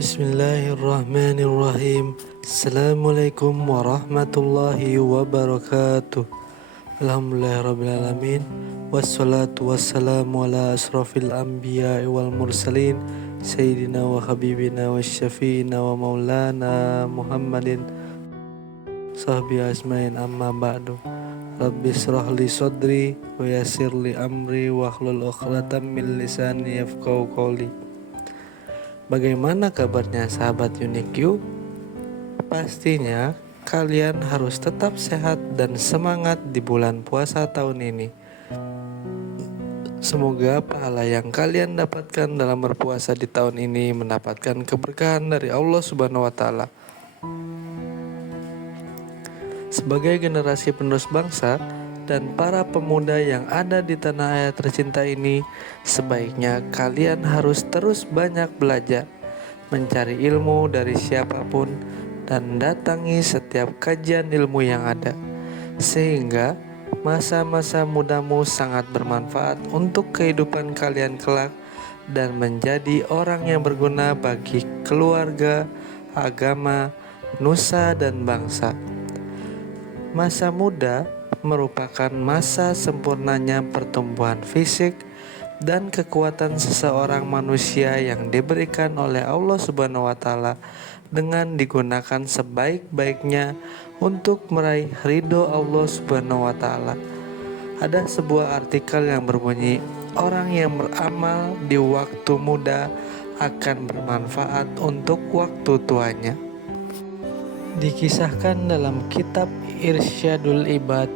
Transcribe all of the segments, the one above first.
Bismillahirrahmanirrahim. Assalamualaikum warahmatullahi wabarakatuh. Alhamdulillahirrabbilalamin. Wassalatu wassalamu ala asrafil anbiya wal mursalin Sayyidina wa habibina wa syafi'ina wa maulana Muhammadin sahbi asmain amma ba'du. Rabbi israh li sadri wa yassir li amri wa hlul 'uqdatam min lisani yafqahu qawli. Bagaimana kabarnya sahabat UNIQ? Pastinya kalian harus tetap sehat dan semangat di bulan puasa tahun ini. Semoga pahala yang kalian dapatkan dalam berpuasa di tahun ini mendapatkan keberkahan dari Allah Subhanahu wa taala. Sebagai generasi penerus bangsa dan para pemuda yang ada di tanah air tercinta ini, sebaiknya kalian harus terus banyak belajar, mencari ilmu dari siapapun, dan datangi setiap kajian ilmu yang ada, sehingga masa-masa mudamu sangat bermanfaat untuk kehidupan kalian kelak dan menjadi orang yang berguna bagi keluarga, agama, nusa, dan bangsa. Masa muda merupakan masa sempurnanya pertumbuhan fisik dan kekuatan seseorang manusia yang diberikan oleh Allah Subhanahu wa taala dengan digunakan sebaik-baiknya untuk meraih ridho Allah Subhanahu wa taala. Ada sebuah artikel yang berbunyi, orang yang beramal di waktu muda akan bermanfaat untuk waktu tuanya. Dikisahkan dalam kitab Irsyadul Ibad,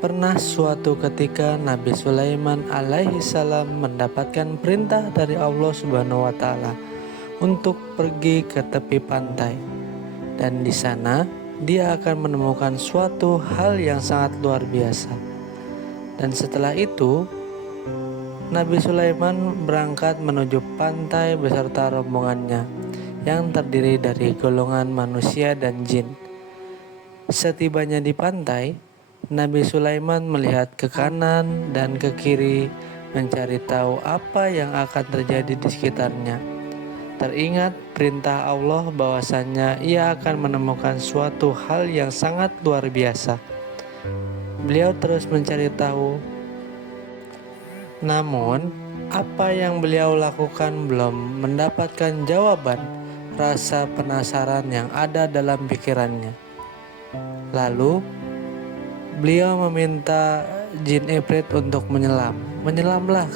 pernah suatu ketika Nabi Sulaiman alaihi salam mendapatkan perintah dari Allah Subhanahu wa taala untuk pergi ke tepi pantai, dan di sana dia akan menemukan suatu hal yang sangat luar biasa. Dan setelah itu Nabi Sulaiman berangkat menuju pantai beserta rombongannya yang terdiri dari golongan manusia dan jin. Setibanya di pantai, Nabi Sulaiman melihat ke kanan dan ke kiri mencari tahu apa yang akan terjadi di sekitarnya. Teringat perintah Allah bahwasannya ia akan menemukan suatu hal yang sangat luar biasa. Beliau terus mencari tahu. Namun, apa yang beliau lakukan belum mendapatkan jawaban rasa penasaran yang ada dalam pikirannya. Lalu beliau meminta jin Ifrit untuk menyelam. Menyelamlah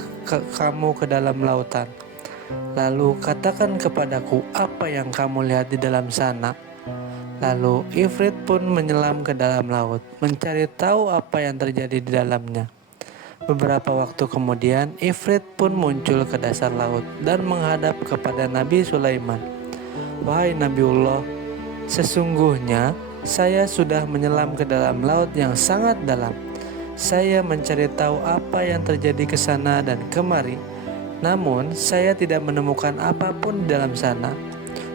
kamu ke dalam lautan. Lalu katakan kepadaku apa yang kamu lihat di dalam sana. Lalu Ifrit pun menyelam ke dalam laut, mencari tahu apa yang terjadi di dalamnya. Beberapa waktu kemudian Ifrit pun muncul ke dasar laut dan menghadap kepada Nabi Sulaiman. Wahai Nabiullah, sesungguhnya saya sudah menyelam ke dalam laut yang sangat dalam. Saya mencari tahu apa yang terjadi ke sana dan kemari, namun saya tidak menemukan apapun di dalam sana.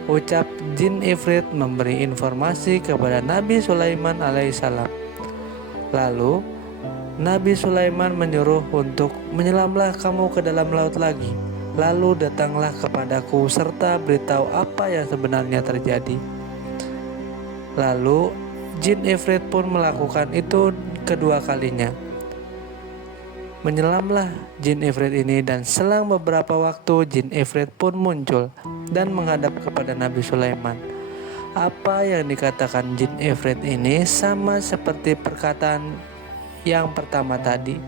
Ucap jin Ifrit memberi informasi kepada Nabi Sulaiman alaihissalam. Lalu Nabi Sulaiman menyuruh untuk menyelamlah kamu ke dalam laut lagi. Lalu datanglah kepadaku serta beritahu apa yang sebenarnya terjadi. Lalu jin Ifrit pun melakukan itu kedua kalinya. Menyelamlah jin Ifrit ini, dan selang beberapa waktu jin Ifrit pun muncul dan menghadap kepada Nabi Sulaiman. Apa yang dikatakan jin Ifrit ini sama seperti perkataan yang pertama tadi.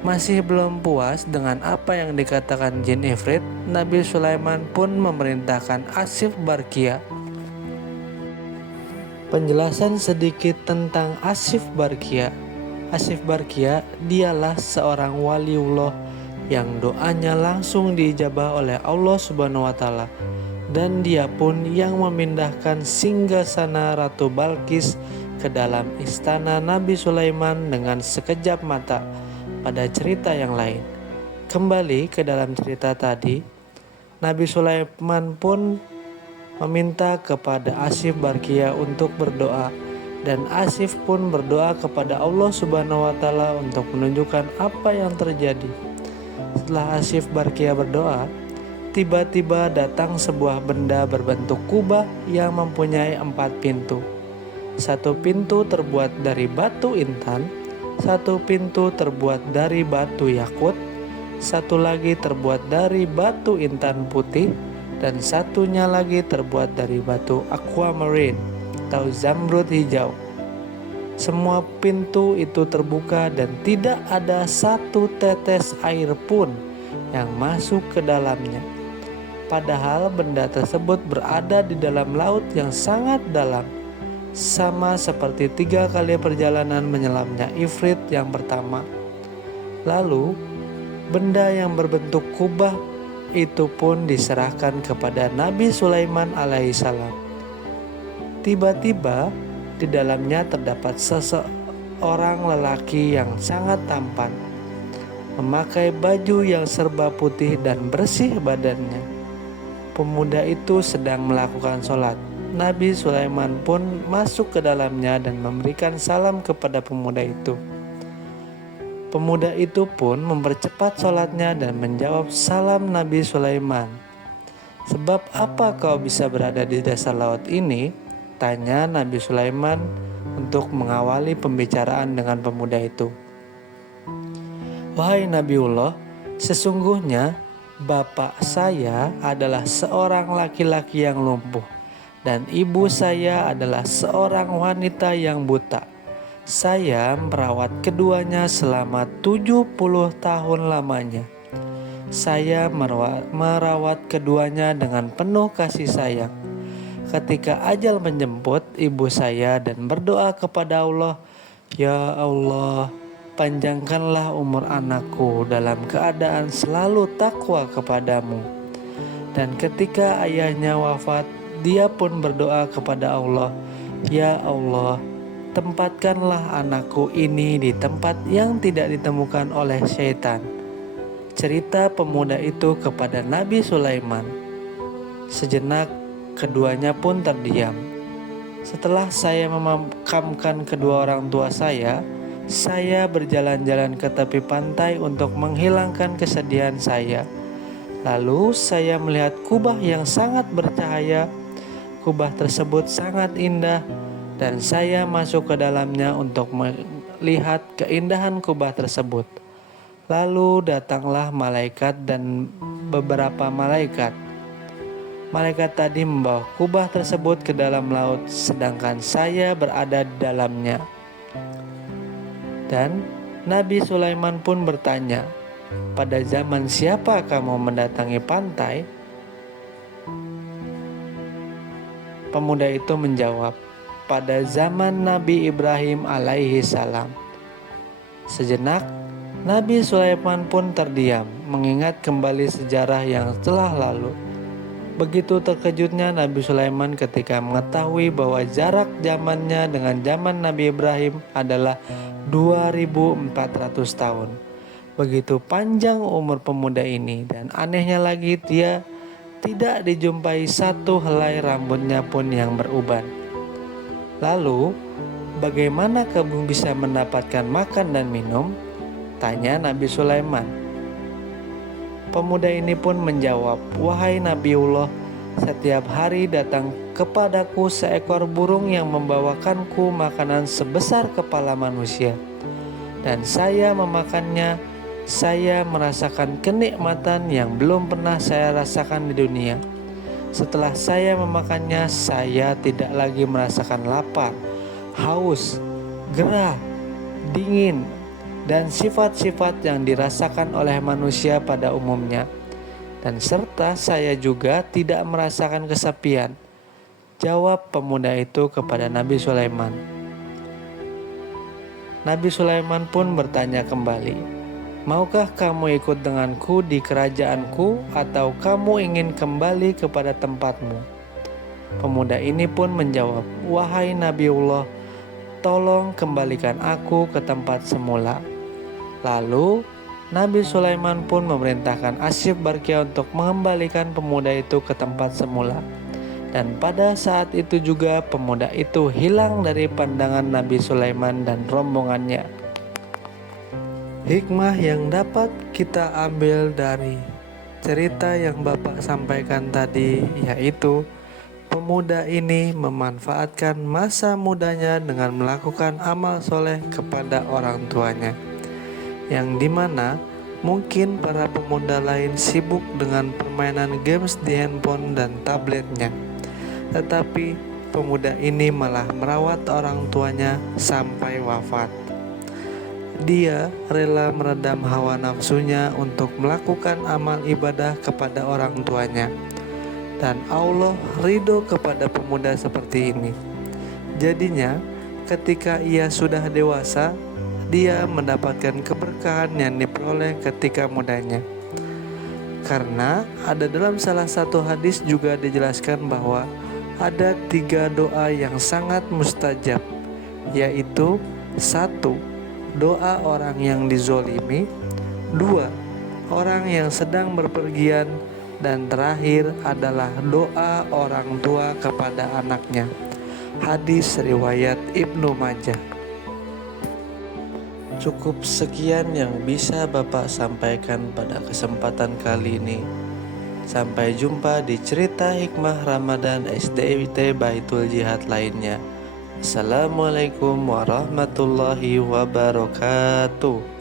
Masih belum puas dengan apa yang dikatakan jin Ifrit, Nabi Sulaiman pun memerintahkan Asif Barkia. Penjelasan sedikit tentang Asif Barkia. Asif Barkia dialah seorang waliullah yang doanya langsung diijabah oleh Allah Subhanahu wa taala, dan dia pun yang memindahkan singgasana Ratu Balqis ke dalam istana Nabi Sulaiman dengan sekejap mata. Pada cerita yang lain, kembali ke dalam cerita tadi, Nabi Sulaiman pun meminta kepada Asif Barkia untuk berdoa, dan Asif pun berdoa kepada Allah Subhanahu wa taala untuk menunjukkan apa yang terjadi. Setelah Asif Barkia berdoa, tiba-tiba datang sebuah benda berbentuk kubah yang mempunyai 4 pintu. Satu pintu terbuat dari batu intan, satu pintu terbuat dari batu yakut, satu lagi terbuat dari batu intan putih, dan satunya lagi terbuat dari batu aquamarine atau zamrud hijau. Semua pintu itu terbuka dan tidak ada satu tetes air pun yang masuk ke dalamnya. Padahal benda tersebut berada di dalam laut yang sangat dalam, sama seperti 3 kali perjalanan menyelamnya Ifrit yang pertama. Lalu benda yang berbentuk kubah itu pun diserahkan kepada Nabi Sulaiman alaihissalam. Tiba-tiba di dalamnya terdapat seseorang lelaki yang sangat tampan, memakai baju yang serba putih dan bersih badannya. Pemuda itu sedang melakukan sholat. Nabi Sulaiman pun masuk ke dalamnya dan memberikan salam kepada pemuda itu. Pemuda itu pun mempercepat sholatnya dan menjawab salam Nabi Sulaiman. "Sebab apa kau bisa berada di dasar laut ini?" tanya Nabi Sulaiman untuk mengawali pembicaraan dengan pemuda itu. "Wahai Nabiullah, sesungguhnya bapak saya adalah seorang laki-laki yang lumpuh dan ibu saya adalah seorang wanita yang buta. Saya merawat keduanya selama 70 tahun lamanya. Saya merawat keduanya dengan penuh kasih sayang. Ketika ajal menjemput ibu saya dan berdoa kepada Allah, 'Ya Allah, panjangkanlah umur anakku dalam keadaan selalu takwa kepadamu.' Dan ketika ayahnya wafat, dia pun berdoa kepada Allah, 'Ya Allah, tempatkanlah anakku ini di tempat yang tidak ditemukan oleh syaitan.'" Cerita pemuda itu kepada Nabi Sulaiman. Sejenak keduanya pun terdiam. "Setelah saya memakamkan kedua orang tua saya berjalan-jalan ke tepi pantai untuk menghilangkan kesedihan saya. Lalu saya melihat kubah yang sangat bercahaya. Kubah tersebut sangat indah dan saya masuk ke dalamnya untuk melihat keindahan kubah tersebut. Lalu datanglah malaikat dan beberapa malaikat. Malaikat tadi membawa kubah tersebut ke dalam laut, sedangkan saya berada di dalamnya." Dan Nabi Sulaiman pun bertanya, "Pada zaman siapa kamu mendatangi pantai?" Pemuda itu menjawab, "Pada zaman Nabi Ibrahim alaihi salam." Sejenak Nabi Sulaiman pun terdiam, mengingat kembali sejarah yang telah lalu. Begitu terkejutnya Nabi Sulaiman ketika mengetahui bahwa jarak zamannya dengan zaman Nabi Ibrahim adalah 2400 tahun. Begitu panjang umur pemuda ini, dan anehnya lagi dia tidak dijumpai satu helai rambutnya pun yang beruban. "Lalu, bagaimana kamu bisa mendapatkan makan dan minum?" tanya Nabi Sulaiman. Pemuda ini pun menjawab, "Wahai Nabiullah, setiap hari datang kepadaku seekor burung yang membawakanku makanan sebesar kepala manusia. Dan saya memakannya, saya merasakan kenikmatan yang belum pernah saya rasakan di dunia. Setelah saya memakannya, saya tidak lagi merasakan lapar, haus, gerah, dingin, dan sifat-sifat yang dirasakan oleh manusia pada umumnya. Dan serta saya juga tidak merasakan kesepian." Jawab pemuda itu kepada Nabi Sulaiman. Nabi Sulaiman pun bertanya kembali, "Maukah kamu ikut denganku di kerajaanku atau kamu ingin kembali kepada tempatmu?" Pemuda ini pun menjawab, "Wahai Nabiullah, tolong kembalikan aku ke tempat semula." Lalu Nabi Sulaiman pun memerintahkan Asyif Barkia untuk mengembalikan pemuda itu ke tempat semula. Dan pada saat itu juga pemuda itu hilang dari pandangan Nabi Sulaiman dan rombongannya. Hikmah yang dapat kita ambil dari cerita yang Bapak sampaikan tadi, yaitu pemuda ini memanfaatkan masa mudanya dengan melakukan amal soleh kepada orang tuanya, yang dimana mungkin para pemuda lain sibuk dengan permainan games di handphone dan tabletnya. Tetapi pemuda ini malah merawat orang tuanya sampai wafat. Dia rela meredam hawa nafsunya untuk melakukan amal ibadah kepada orang tuanya. Dan Allah ridho kepada pemuda seperti ini. Jadinya ketika ia sudah dewasa, dia mendapatkan keberkahan yang diperoleh ketika mudanya. Karena ada dalam salah satu hadis juga dijelaskan bahwa ada 3 doa yang sangat mustajab, yaitu 1. Doa orang yang dizolimi, 2. Orang yang sedang berpergian, dan terakhir adalah doa orang tua kepada anaknya. Hadis riwayat Ibnu Majah. Cukup sekian yang bisa Bapak sampaikan pada kesempatan kali ini. Sampai jumpa di cerita hikmah Ramadan SDIT Baitul Jihad lainnya. Assalamualaikum warahmatullahi wabarakatuh.